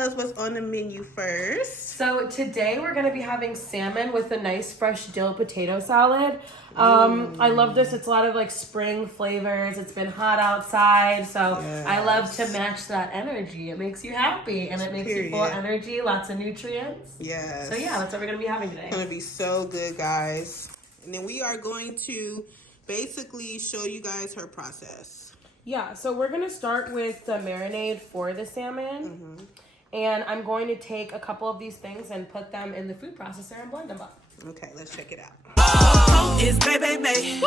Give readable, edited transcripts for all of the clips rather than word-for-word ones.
tell us what's on the menu first. So today we're going to be having salmon with a nice fresh dill potato salad. I love this. It's a lot of like spring flavors. It's been hot outside, so Yes. I love to match that energy. It makes you happy and it makes you full of energy, lots of nutrients. Yes. So yeah, that's what we're going to be having today. It's going to be so good, guys. And then we are going to basically show you guys her process. Yeah, so we're going to start with the marinade for the salmon. And I'm going to take a couple of these things and put them in the food processor and blend them up. Okay, let's check it out. Coco is baby, baby.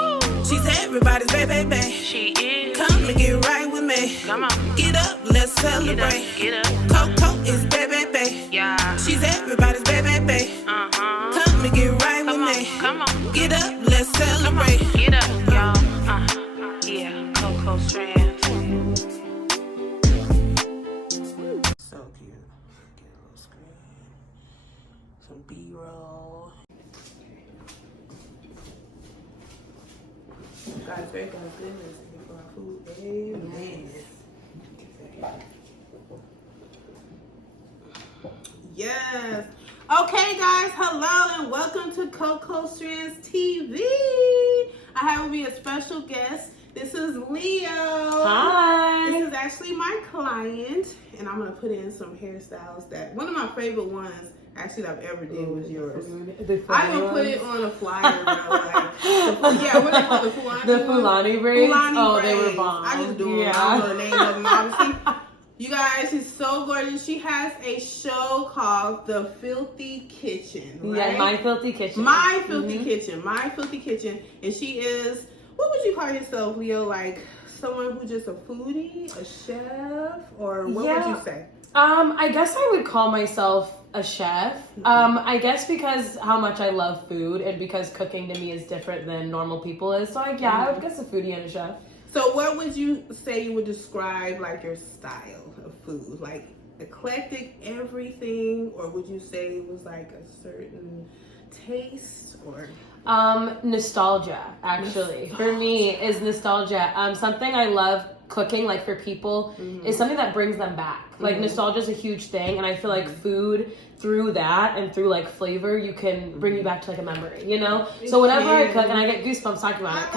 She's everybody's baby, baby. She is. Come and get right with me. Come on. Get up, let's celebrate. Get up. Coco is baby, baby. Yeah. She's everybody's baby, baby. Come and get right with me. Come on. Get up, let's celebrate. Get up, y'all. Yeah. Coco strands. So cute. Get a little screen. Some B-roll. Guys, very God's goodness for our food. Amen. Yes. Okay, guys. Hello and welcome to Coco Strands TV. I have with me a special guest. This is Leo. Hi. This is actually my client, and I'm gonna put in some hairstyles that one of my favorite ones actually that I've ever did was yours. I will put it on a flyer, bro. Like, what they call the Fulani? The Fulani braids? Fulani They were braids. bomb. I just do them. I don't know the name of them, obviously. You guys, she's so gorgeous. She has a show called The Filthy Kitchen, right? Yeah, My Filthy Kitchen. My Filthy Kitchen. My Filthy Kitchen. And she is, what would you call yourself, Leo? Like someone who's just a foodie, a chef, or what would you say? I guess I would call myself a chef. I guess because how much I love food and because cooking to me is different than normal people is. So I would guess a foodie and a chef. So what would you say you would describe like your style of food? Like eclectic everything, or would you say it was like a certain taste or nostalgia actually for me is nostalgia. Something I love cooking like for people is something that brings them back. Like nostalgia is a huge thing, and I feel like food through that and through like flavor you can bring you back to like a memory, you know. So whenever I cook, and I get goosebumps talking about it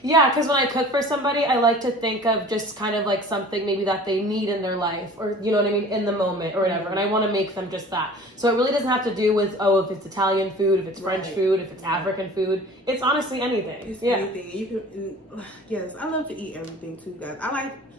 because when I cook for somebody, I like to think of just kind of like something maybe that they need in their life, or you know what I mean, in the moment or whatever, and I want to make them just that. So it really doesn't have to do with if it's Italian food, if it's French food, if it's African food. It's honestly anything. It's anything. You can, yes, I love to eat everything too, guys.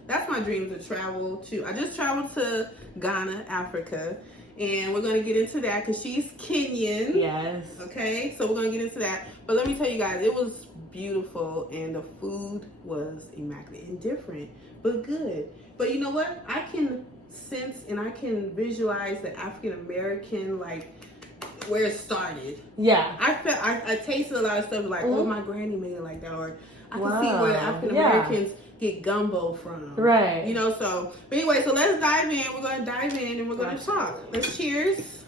That's my dream, to travel to. I just traveled to Ghana, Africa, and we're gonna get into that because she's Kenyan. Yes. Okay, so we're gonna get into that. But let me tell you guys, it was beautiful and the food was immaculate and different, but good. But you know what? I can sense and I can visualize the African American, like where it started. Yeah. I tasted a lot of stuff like, oh, my granny made it like that, or I can see where the African Americans get gumbo from. Right. You know, so, but anyway, so let's dive in. We're going to dive in and we're going to talk. Let's cheers.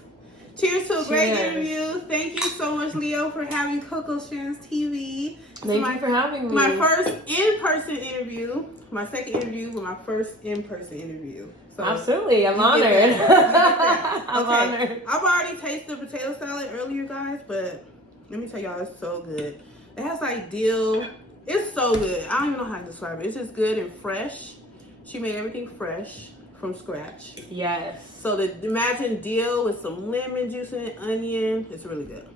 Cheers to a great interview. Thank you so much, Leo, for having Coco Strands TV. Thank you for having me. My first in-person interview. My second interview, but my first in-person interview. So, absolutely, I'm honored. I'm honored. I've already tasted the potato salad earlier, guys, but let me tell y'all, it's so good. It has like dill. It's so good. I don't even know how to describe it. It's just good and fresh. She made everything fresh from scratch. Yes. So imagine dill with some lemon juice in it, onion. It's really good.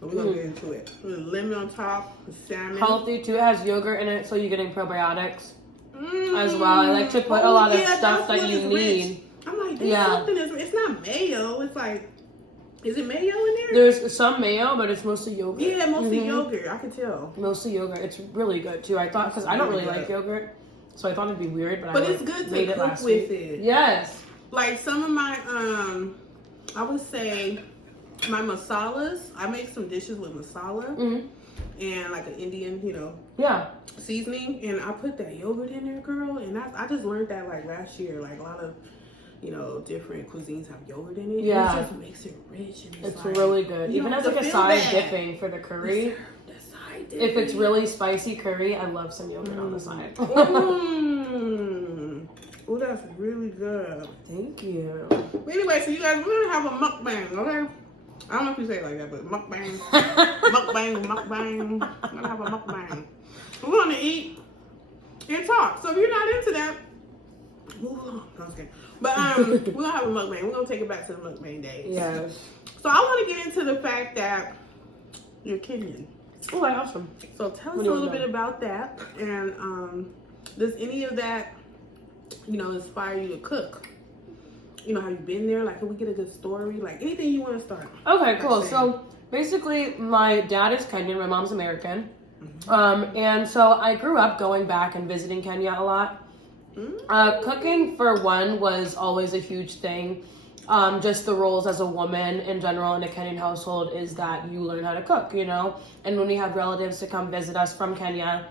But we're gonna get into it. With lemon on top, with salmon. Healthy too. It has yogurt in it, so you're getting probiotics as well. I like to put a lot of stuff that you need. Rich. I'm like, there's something that's, it's not mayo. It's like, is it mayo in there? There's some mayo, but it's mostly yogurt. Yeah, mostly yogurt. I can tell. Mostly yogurt. It's really good too. I thought, because I don't really like yogurt, so I thought it'd be weird, but it's good to cook with it. Yes. Like some of my, I would say, my masalas. I make some dishes with masala and like an Indian, seasoning, and I put that yogurt in there, girl. And I just learned that like last year. Like a lot of different cuisines have yogurt in it. Yeah. And it just makes it rich. And it's like, really good. Even as like a side dipping for the curry. If it's really spicy curry, I love some yogurt on the side. Ooh, that's really good. Thank you. But anyway, so you guys, we're gonna have a mukbang, okay? I don't know if you say it like that, but mukbang, mukbang. We're gonna have a mukbang. We're gonna eat and talk. So if you're not into that, move on. No, I'm just kidding. But we're gonna have a mukbang. We're gonna take it back to the mukbang days. Yes. So I want to get into the fact that you're Kenyan. Oh, awesome. So tell us a little bit about that, and does any of that, inspire you to cook? Have you been there? Like, can we get a good story? Like, anything you want to start? Okay, cool. So basically, my dad is Kenyan, my mom's American, and so I grew up going back and visiting Kenya a lot. Cooking, for one, was always a huge thing. Just the roles as a woman in general in a Kenyan household is that you learn how to cook, and when we have relatives to come visit us from Kenya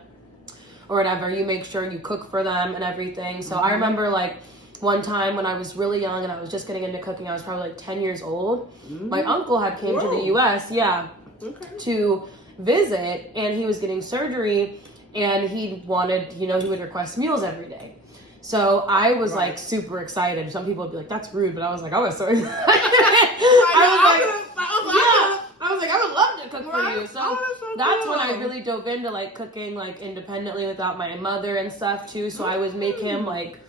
or whatever, you make sure you cook for them and everything. So I remember like one time when I was really young and I was just getting into cooking, I was probably like 10 years old. My uncle had came to the US, to visit, and he was getting surgery, and he wanted, he would request meals every day. So I was like super excited. Some people would be like, "That's rude," but I was like, I was so excited. I was like, I would love to cook for you. So that's when I really dove into like cooking like independently without my mother and stuff too. So I would make him like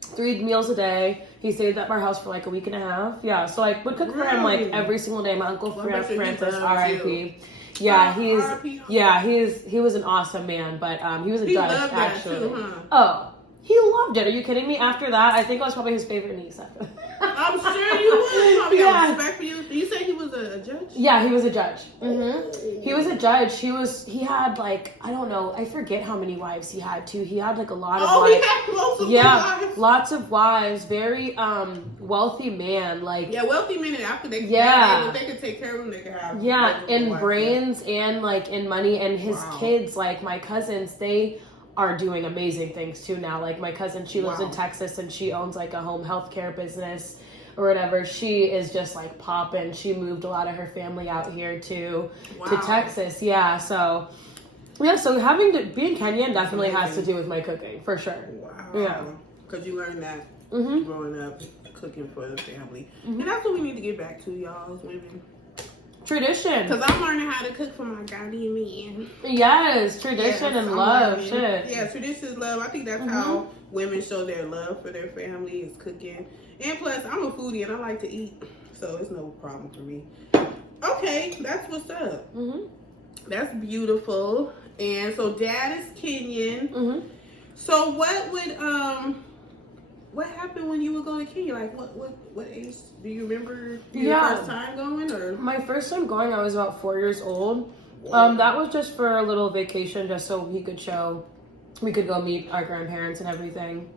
3 meals a day. He stayed at our house for like a week and a half. Yeah, so I would cook for him like every single day. My uncle Francis, R.I.P. Yeah, he was an awesome man, but he was a judge actually. Too, huh? Oh. He loved it. Are you kidding me? After that, I think I was probably his favorite niece. I'm sure you would. Probably have respect for you. Did you say he was a judge? Yeah, he was a judge. He was a judge. He had like, I don't know, I forget how many wives he had too. He had like a lot of wives. He had lots of wives. Lots of wives. Very wealthy man. Like wealthy men, and after they if they could take care of him, they could have in brains and like in money, and his kids, like my cousins, they are doing amazing things too now. Like my cousin, she lives in Texas and she owns like a home healthcare business or whatever. She is just like popping. She moved a lot of her family out here to Texas. Yeah. So being Kenyan definitely has to do with my cooking for sure. Wow. Yeah. Because you learned that growing up cooking for the family. And that's what we need to get back to, y'all, as women. Tradition. Because I'm learning how to cook for my daddy man. Yes, tradition and love. Shit. Yeah, tradition is love. I think that's how women show their love for their family, is cooking. And plus, I'm a foodie and I like to eat, so it's no problem for me. Okay, that's what's up. That's beautiful. And so dad is Kenyan. So what happened when you were going to Kenya? Like, what age? Do you remember your first time going? Or my first time going, I was about 4 years old. That was just for a little vacation, just so we could go meet our grandparents and everything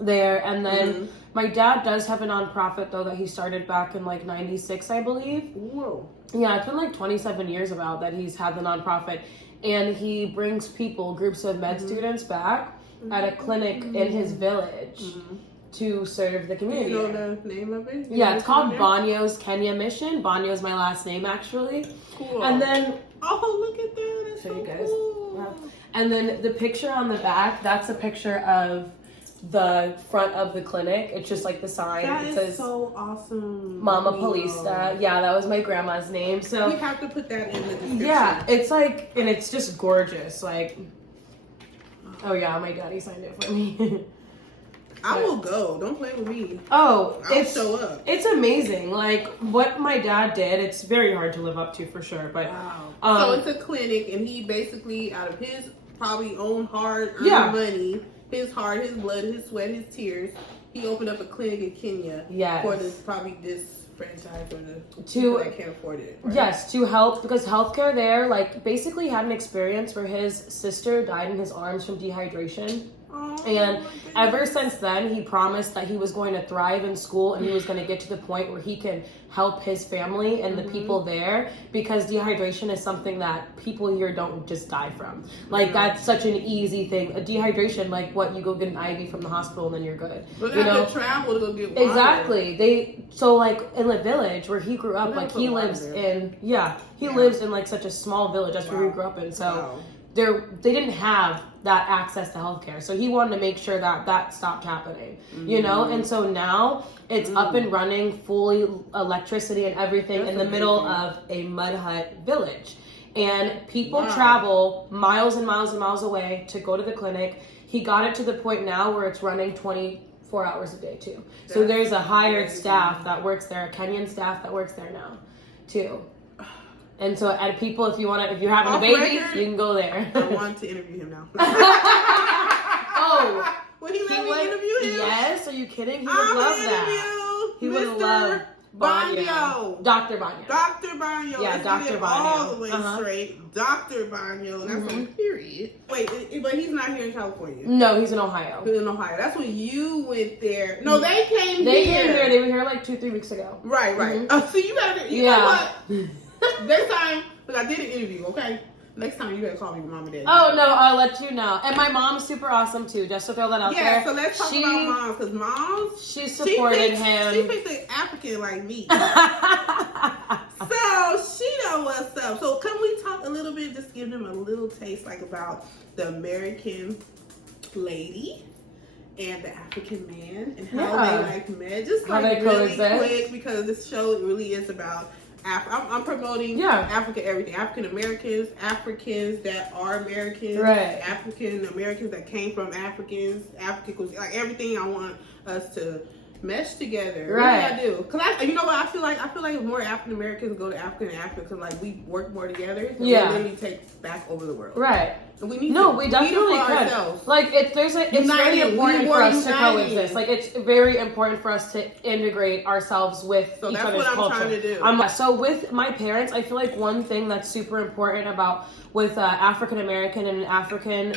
there. And then my dad does have a nonprofit though that he started back in like '96, I believe. Whoa. Yeah, it's been like 27 years about that he's had the nonprofit, and he brings groups of med students back at a clinic in his village to serve the community. Do you know the name of it? It's called Bonyo's Kenya Mission. Bonyo is my last name, actually. Cool. And then look at that! That's so cool. Yeah. And then the picture on the back, that's a picture of the front of the clinic. It's just like the sign. That it is says so awesome. Mama Polista. Yeah, that was my grandma's name. So we have to put that in the description. Yeah, it's like, and it's just gorgeous. Like, oh yeah, my daddy signed it for me. I will go. Don't play with me. Oh, I'll show up. It's amazing. Like what my dad did, it's very hard to live up to for sure. But so it's a clinic, and he basically, out of his probably own hard-earned money, his heart, his blood, his sweat, his tears, he opened up a clinic in Kenya for this franchise or the people that can't afford it. Right? Yes, to help, because healthcare there, like, basically had an experience where his sister died in his arms from dehydration. And ever since then, he promised that he was going to thrive in school and he was going to get to the point where he can help his family and the people there, because dehydration is something that people here don't just die from. Like, that's such an easy thing. A dehydration, like, you go get an IV from the hospital and then you're good. But you have to travel to go get water. Exactly. So, like, in the village where he grew up, like, he lives in, lives in, like, such a small village. That's where he grew up in. So, they didn't have that access to healthcare. So he wanted to make sure that stopped happening, you know? And so now it's up and running, fully electricity and everything in the middle of a mud hut village. And people travel miles and miles and miles away to go to the clinic. He got it to the point now where it's running 24 hours a day too. So there's a hired staff that works there, a Kenyan staff that works there now too. And so, at people, if you're having a baby, you can go there. I want to interview him now. Oh, would he let me interview him? Yes. Are you kidding? He would love that. He would love Bonyo. Dr. Bonyo. Dr. Bonyo. Yeah, Dr. Bonyo. All the way straight. Dr. Bonyo. That's on period. Wait, but he's not here in California. No, he's in Ohio. He's in Ohio. That's when you went there. No, they came here. They came here. They were here like 2-3 weeks ago. Right. So you gotta. You know what? Next time, look, I did an interview. Okay. Next time you gotta call me with mom and dad. Oh no, I'll let you know. And my mom's super awesome too. Just to throw that out there. Yeah. So let's talk about moms, because moms. She supported him. She picked an African like me. So she know what's up. So can we talk a little bit? Just give them a little taste, like about the American lady and the African man and how they like met. Just how like they really coexist. Quick, because this show really is about. I'm promoting African everything. African Americans, Africans that are Americans, African Americans that came from Africans, like everything. I want us to mesh together. Right. What do I do? Cause you know what I feel like more African Americans go to Africa and Africa because like we work more together. And we literally take back over the world. Right. And we need we definitely could. Like it's very important for us to coexist. Like it's very important for us to integrate ourselves with each other's culture. I'm trying to do. So with my parents, I feel like one thing that's super important with African American and African,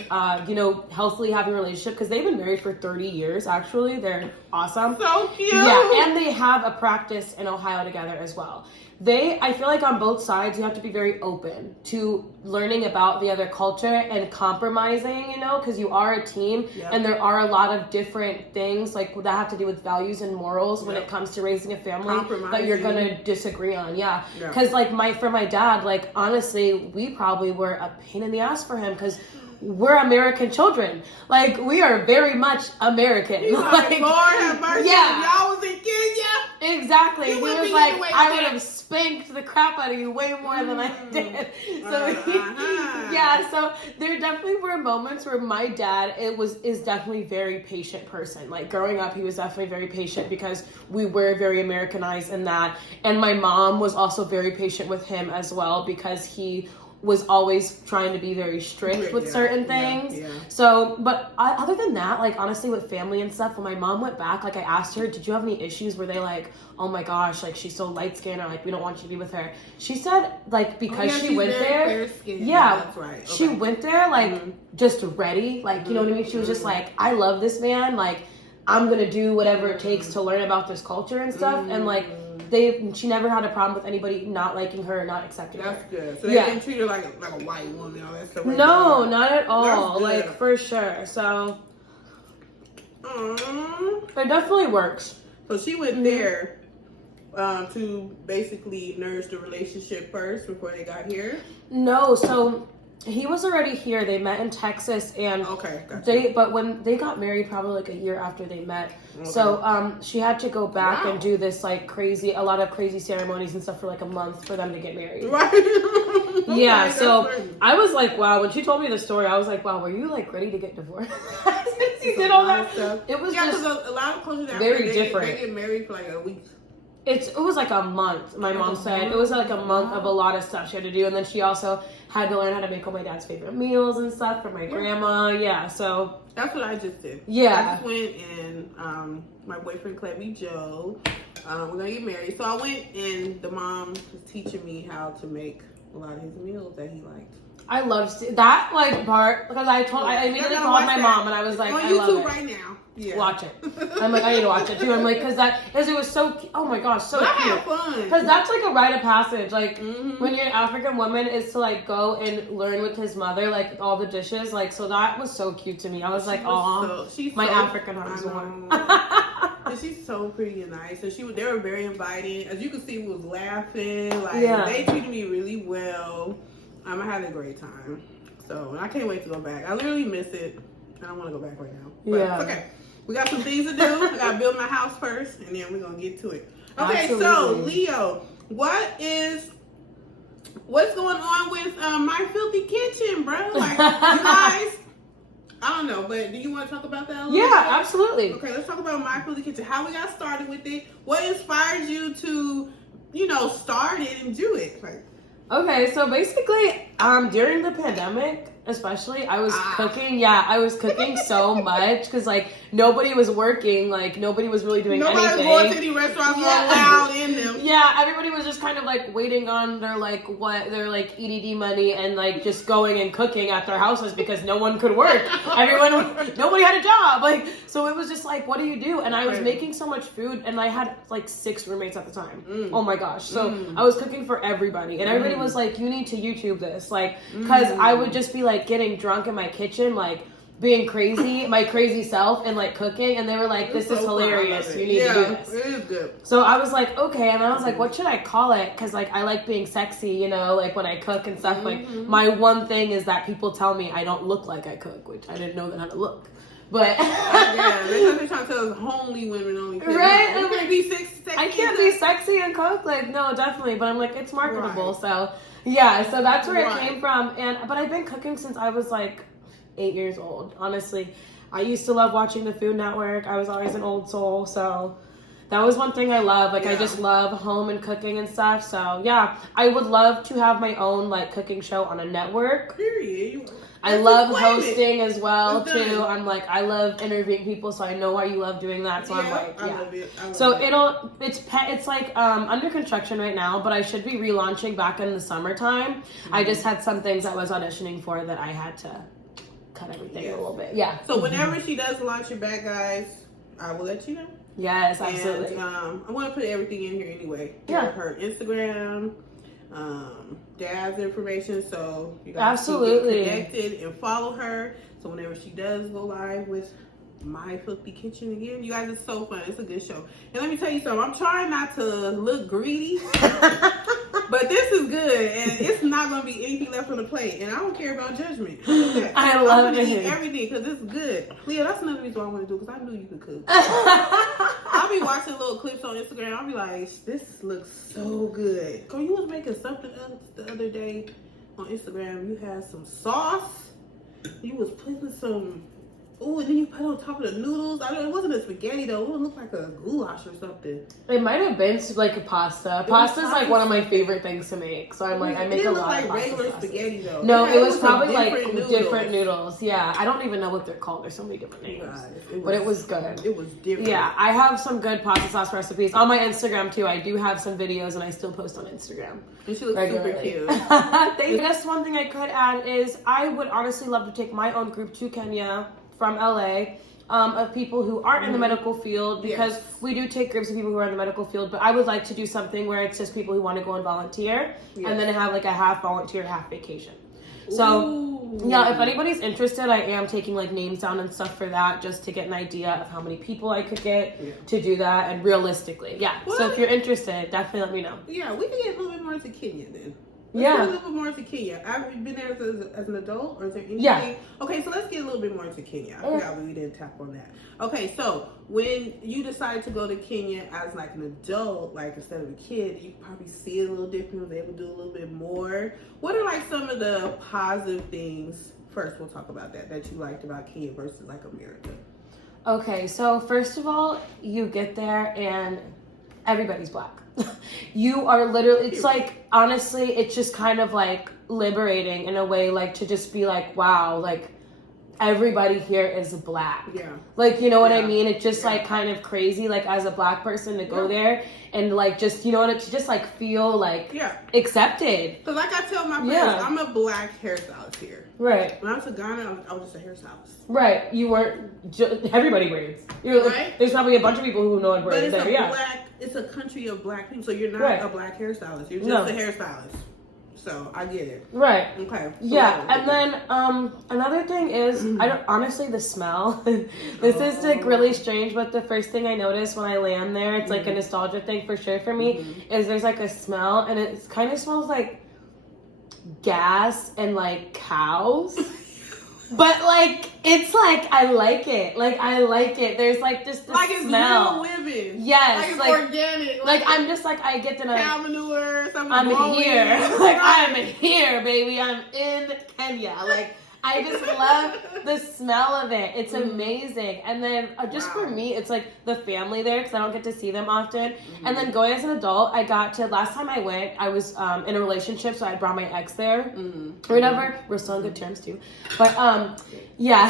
healthily having a relationship, because they've been married for 30 years. Actually, they're awesome. So cute. Yeah, and they have a practice in Ohio together as well. I feel like on both sides, you have to be very open to learning about the other culture and compromising, because you are a team and there are a lot of different things like that have to do with values and morals when it comes to raising a family that you're going to disagree on. Yeah. Because for my dad, like honestly, we probably were a pain in the ass for him because we're American children. Like we are very much American. He's like, Lord have mercy. Y'all was in Kenya. Exactly. He was like, I would have spanked the crap out of you way more than I did. So so there definitely were moments where my dad is definitely a very patient person. Like growing up, he was definitely very patient because we were very Americanized in that. And my mom was also very patient with him as well because he was always trying to be very strict with certain things. So, but other than that, like honestly with family and stuff, when my mom went back, like I asked her, did you have any issues? Were they like, oh my gosh, like she's so light skinned, or like we don't want you to be with her? She said like because she went there, that's right. She went there like just ready, like you know what I mean? She was just like, I love this man, like I'm gonna do whatever it takes to learn about this culture and stuff, and like she never had a problem with anybody not liking her or not accepting her. That's good. So they didn't treat her like a white woman and all that stuff. No, not at all. Like for sure. So it definitely works. So she went there to basically nourish the relationship first before they got here? No, so he was already here. They met in Texas, and but when they got married, probably like a year after they met. So she had to go back and do this like a lot of crazy ceremonies and stuff for like a month for them to get married. Right. Yeah. So I was like, wow. When she told me the story, I was like, wow. Were you like ready to get divorced? Since you did all that stuff. It was just a lot of cultures very different. They get married for like a week. It was like a month, my mom said. It was like a month of a lot of stuff she had to do. And then she also had to learn how to make all my dad's favorite meals and stuff for my grandma. Yeah, so. That's what I just did. Yeah. I just went and my boyfriend Clevy Joe, we're going to get married. So I went and the mom was teaching me how to make a lot of his meals that he liked. I loved that like part because I immediately called my mom and I was like, I love it. On YouTube right now. Yeah. Watch it. I'm like, I need to watch it too. I'm like, because it was so, oh my gosh, so cute. Have fun. Because that's like a rite of passage. Like when you're an African woman, is to like go and learn with his mother, like all the dishes. Like, so that was so cute to me. I was like, oh, my African heart is warm. And she's so pretty and nice. And they were very inviting. As you can see, we was laughing. Like they treated me really well. I had a great time. So I can't wait to go back. I literally miss it. I don't want to go back right now. But Yeah. it's okay. We got some things to do. I got to build my house first, and then we're going to get to it. Okay, Absolutely. so Leo, what's going on with My Filthy Kitchen, bro? Like, you guys, I don't know, but do you want to talk about that a little bit? Yeah, absolutely. Okay, let's talk about My Filthy Kitchen. How we got started with it. What inspired you to, start it and do it? Like, okay, so basically, during the pandemic, especially, I was cooking. Yeah, I was cooking so much because like nobody was working, like nobody was really doing anything. Nobody was going to any restaurants were allowed in them. Yeah, everybody was just kind of like waiting on their EDD money and like just going and cooking at their houses because no one could work. Nobody had a job. Like, so it was just like, what do you do? And I was making so much food, and I had like 6 roommates at the time. Oh my gosh! So I was cooking for everybody, and everybody was like, you need to YouTube this, like, because I would just be like getting drunk in my kitchen, like being crazy, my crazy self, and like cooking, and they were like, this is hilarious, you need to do this. It is good. So I was like, okay, and I was like, what should I call it? Because like I like being sexy, like when I cook and stuff. Like my one thing is that people tell me I don't look like I cook, which I didn't know how to look. But they're trying to tell us homely women only cook. Right? You can't be sexy. I can't be sexy and cook. Like, no, definitely. But I'm like, it's marketable. So yeah, so that's where it came from. But I've been cooking since I was like 8 years old. Honestly, I used to love watching the Food Network. I was always an old soul. So that was one thing I love. Like, I just love home and cooking and stuff. So yeah, I would love to have my own like cooking show on a network. Period. I love hosting as well too. I'm like, I love interviewing people, so I know why you love doing that. So I'm like, I love it. So it's like under construction right now, but I should be relaunching back in the summertime. I just had some things I was auditioning for that I had to cut everything a little bit. Yeah. So whenever she does launch it back, guys, I will let you know. Yes, absolutely. And I want to put everything in here anyway. Her Instagram, Dad's information, so you guys can get connected and follow her. So whenever she does go live with My Filthy Kitchen again, you guys, it's so fun. It's a good show. And let me tell you something. I'm trying not to look greedy, but this is good, and it's not going to be anything left on the plate. And I don't care about judgment. I love it. Eat everything because it's good. Leah, that's another reason why I want to do, because I knew you could cook. I'll be watching little clips on Instagram. I'll be like, this looks so good. Girl, you was making something else the other day on Instagram. You had some sauce. You was putting some... Oh, and then you put on top of the noodles. It wasn't a spaghetti though. It looked like a goulash or something. It might have been like a pasta. Pasta is like one of my favorite things to make. So I'm like, I make a lot of pasta. It didn't look like regular spaghetti though. No, it was probably like different noodles. Yeah, I don't even know what they're called. There's so many different names. But it was good. It was different. Yeah, I have some good pasta sauce recipes on my Instagram too. I do have some videos, and I still post on Instagram. And she looks super cute. I guess one thing I could add is I would honestly love to take my own group to Kenya from LA, of people who aren't in the medical field, because we do take groups of people who are in the medical field, but I would like to do something where it's just people who want to go and volunteer, and then have like a half volunteer, half vacation. So yeah, if anybody's interested, I am taking like names down and stuff for that, just to get an idea of how many people I could get to do that, and realistically, so if you're interested, definitely let me know. Yeah, we can get a little bit more into Kenya then. Let's get a little bit more into Kenya. Have you been there as an adult, or is there anything? Yeah. Okay, so let's get a little bit more into Kenya. I forgot we didn't tap on that. Okay, so when you decided to go to Kenya as like an adult, like instead of a kid, you probably see it a little different. Was able to do a little bit more. What are like some of the positive things? First, we'll talk about that you liked about Kenya versus like America. Okay, so first of all, you get there and everybody's black. You are literally, it's like, honestly, it's just kind of like liberating in a way, like to just be like, wow, like everybody here is black. Yeah. Like, you know what I mean? It's just like kind of crazy, like as a black person to go there and like just, you know what, to just like feel like accepted. Because like I tell my parents, I'm a black hairstylist here. Right. When I was in Ghana, I was just a hairstylist. Right. You weren't, everybody braids. You're like, there's probably a bunch of people who know what braids there. It's a country of black people, so you're not a black hairstylist. You're just a hairstylist. So I get it. Right. Okay. So and then another thing is, I don't honestly the smell. This is like really strange, but the first thing I notice when I land there, it's like a nostalgia thing for sure for me, is there's like a smell, and it kind of smells like gas and like cows. But like it's like I like it. Like I like it. There's like just the like smell. It's real living. Yes, like it's organic. Like I'm just like I get to know. Cow manure. I'm here. Like I'm here, baby. I'm in Kenya. Like I just love the smell of it. It's amazing. And then just for me, it's like the family there because I don't get to see them often. And then going as an adult, I got to, last time I went, I was in a relationship, so I brought my ex there or whatever. We're still on good terms too. But yeah,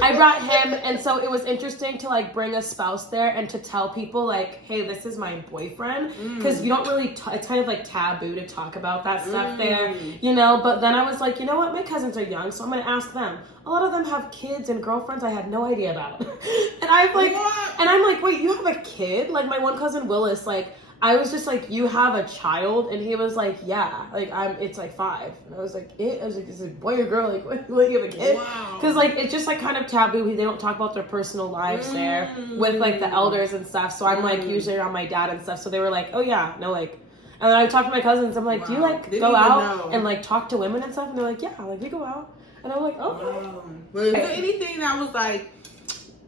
I brought him. And so it was interesting to like bring a spouse there and to tell people like, hey, this is my boyfriend. Because you don't really, it's kind of like taboo to talk about that stuff there, you know? But then I was like, you know what? My cousins are young, so I'm gonna ask them. A lot of them have kids and girlfriends I had no idea about. And I'm like, wait, you have a kid? Like my one cousin Willis, like I was just like, you have a child? And he was like, yeah, like it's like 5. And I was like, is it a boy or girl? Like, what you have a kid? Because like it's just like kind of taboo. They don't talk about their personal lives there with like the elders and stuff. So I'm like usually around my dad and stuff. So they were like, oh yeah, no, like. And then I talked to my cousins. I'm like, do you like go out and like talk to women and stuff? And they're like, yeah, like we go out. And I'm like, oh. But is there anything that was like,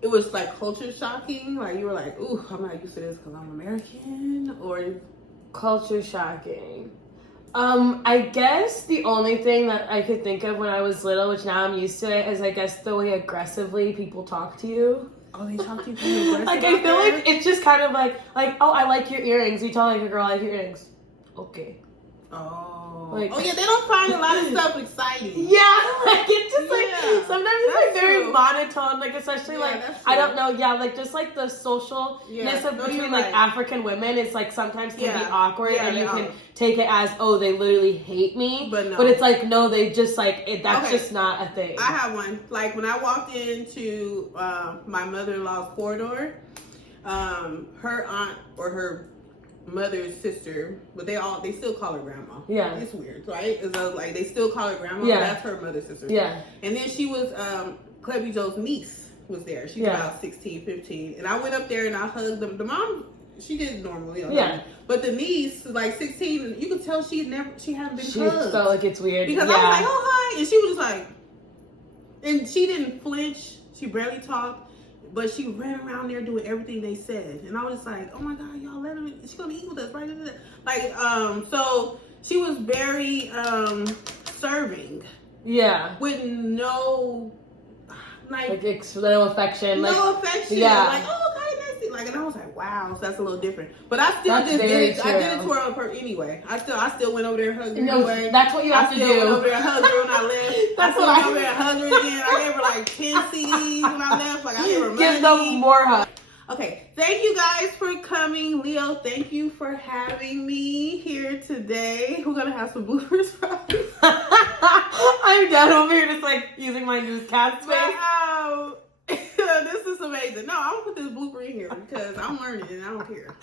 it was like culture shocking? Like you were like, ooh, I'm not used to this because I'm American? Or culture shocking? I guess the only thing that I could think of when I was little, which now I'm used to it, is I guess the way aggressively people talk to you. Oh, they talk to you pretty aggressive. Like I feel like it's just kind of like, oh, I like your earrings. You tell like a girl, I like your earrings. Okay. Oh. Like, oh yeah, they don't find a lot of stuff exciting. Yeah, like it's just like sometimes it's like very monotone, like especially like I don't know, like just like the socialness of between like African women is like sometimes can be awkward and you can take it as they literally hate me, but it's like no, they just like that's just not a thing. I have one. Like when I walked into my mother-in-law's corridor, her aunt or her mother's sister, but they still call her grandma. Yeah, it's weird, right? It's like they still call her grandma. Yeah, but that's her mother's sister. Yeah, and then she was Clebby Joe's niece was there. She's about 16, 15, and I went up there and I hugged them. The mom, she did normally, but the niece, like 16, you could tell she hadn't been hugged. She felt like it's weird because I was like, oh hi, and she was just like, and she didn't flinch. She barely talked. But she ran around there doing everything they said. And I was like, oh my God, y'all let her, she's gonna eat with us, right? Like, so she was very serving. Yeah. With no, like no affection. No affection. Yeah. Like, oh, okay, nice. Like, and I was like, wow, so that's a little different. But I still I did it to her on purpose anyway. I still went over there and hugged her anyway. That's what you have to do. I still went over there and hugged her when I left. That's what I went over there and hugged her again. I gave her like 10 CDs when I left. Like I gave her money. Give them more hugs. Okay, thank you guys for coming. Leo, thank you for having me here today. We're gonna have some bloopers for us. I'm done over here just like using my newscast space. Wow. This is amazing. No, I'm gonna put this blooper in here because I'm learning and I don't care.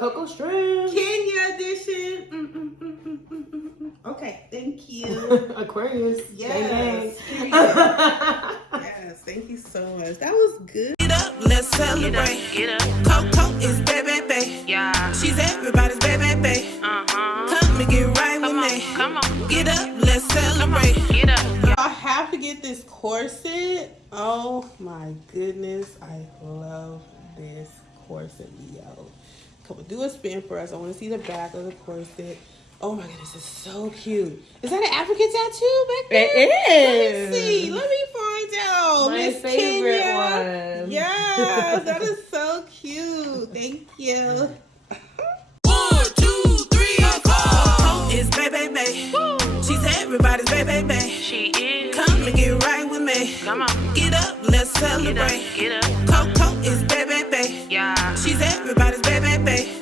Cocoa shrimp. Kenya edition. Okay, thank you. Aquarius. Yes. Yes, thank you so much. That was good. Get up, let's celebrate. Get up. Coco is baby. Yeah. She's everybody's baby. Come and get right with me. Come on. Get up, let's celebrate. Get up. I have to get this corset. Oh my goodness, I love this corset, Leo. Come on, do a spin for us. I want to see the back of the corset. Oh my goodness, it's so cute. Is that an African tattoo back there? It is. Let me see. Let me find out. My Miss favorite Kenya. one. Yes, that is so cute. Thank you. 1, 2, 3, 4. Coco is baby. She's everybody's baby. She is. Come and get right with me. Come on. Get up, let's celebrate. Get up. Coco is baby. Yeah. She's everybody's baby.